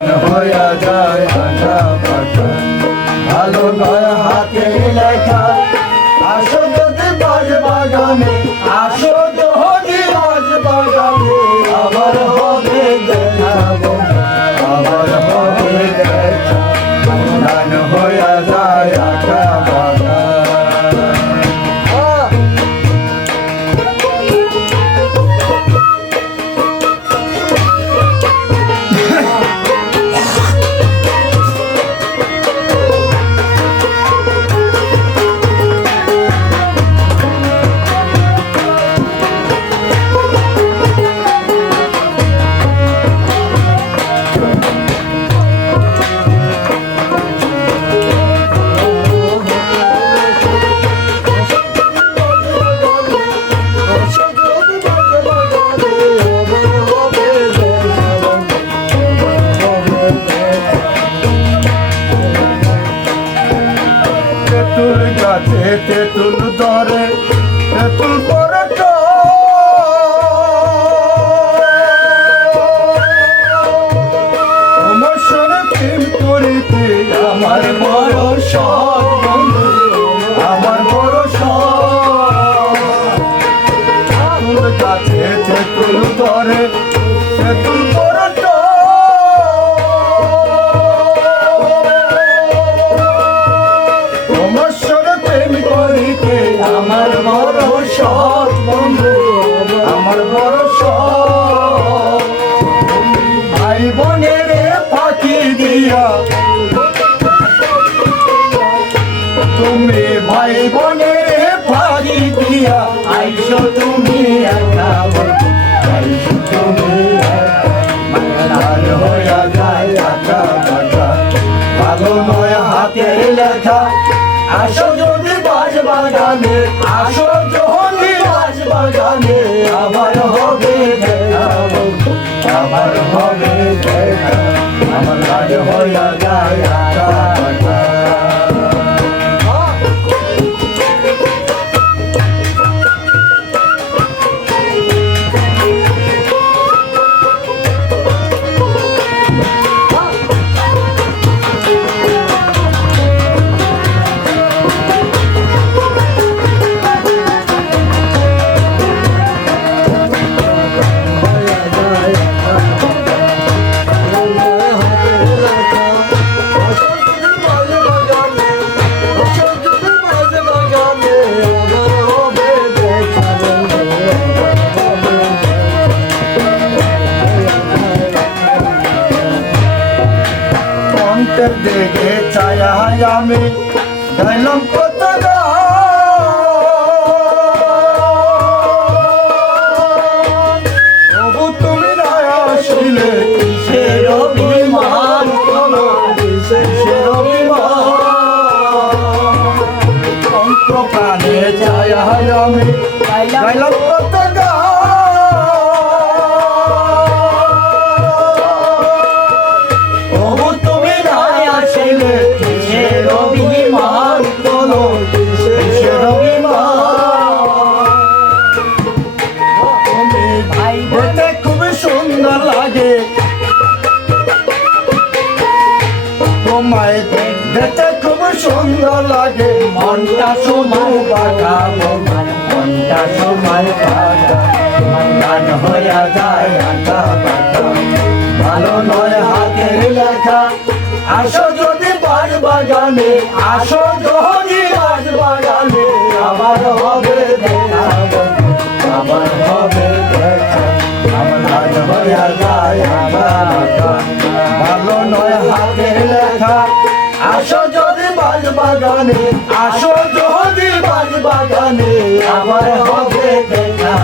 হইয়া যায় আঁকা পাকা ভালো নয় হাতে লেখা আসো যদি বাজ বাগানে আসো যদি বাজ বাগানে আবার হবে দেখা আবার হবে দেখা গান হইয়া যায় আঁকা পাকা তেঁতুল গাছে তেঁতুল ধরে তেঁতুল পরে তোমার সঙ্গে প্রেম করিতে আমার বড় শখ বন্ধু আমার বড় শখ তেঁতুল গাছে তেঁতুল ধরে তেঁতুল পরে আমার বড় শখ বন্ধু আমার বড় শখ ভাই বোনের ফাঁকি দিয়া তুমি ভাই বোনের ফাঁকি দিয়া আইসো তুমি একা আইসো তুমি লাল হইয়া যায় আঁকা বাঁকা ভালো নয় হাতের লেখা আসো যদি বাজ বাগানে আসো যদি বাজ বাগানে আবার হবে দেখা আবার হবে দেখা আমার লাল হইয়া যায় আঁকা বাঁকা দেখে ছায়া আমি গাইলাম কত তবু তুমি না আসিলে কিসের অভিমান কিসের অভিমান অন্ত প্রাণে ছায়া আমি গাইলাম কত সুন্দর লাগে তোমায় দেখতে খুব সুন্দর লাগে মনটা সময় পাঠাবো মনটা সময় পাঠাবো গান হইয়া যায় আঁকা বাঁকা ভালো নয় হাতের লেখা আসো যদি বাজ বাগানে আসো যদি বাজ বাগানে আবার হবে দেখা আবার হবে দেখা হইয়া যায় আঁকা বাঁকা ভালো নয় হাতের লেখা আসো যদি বাজ বাগানে আসো যদি বাজ বাগানে আবার হবে দেখা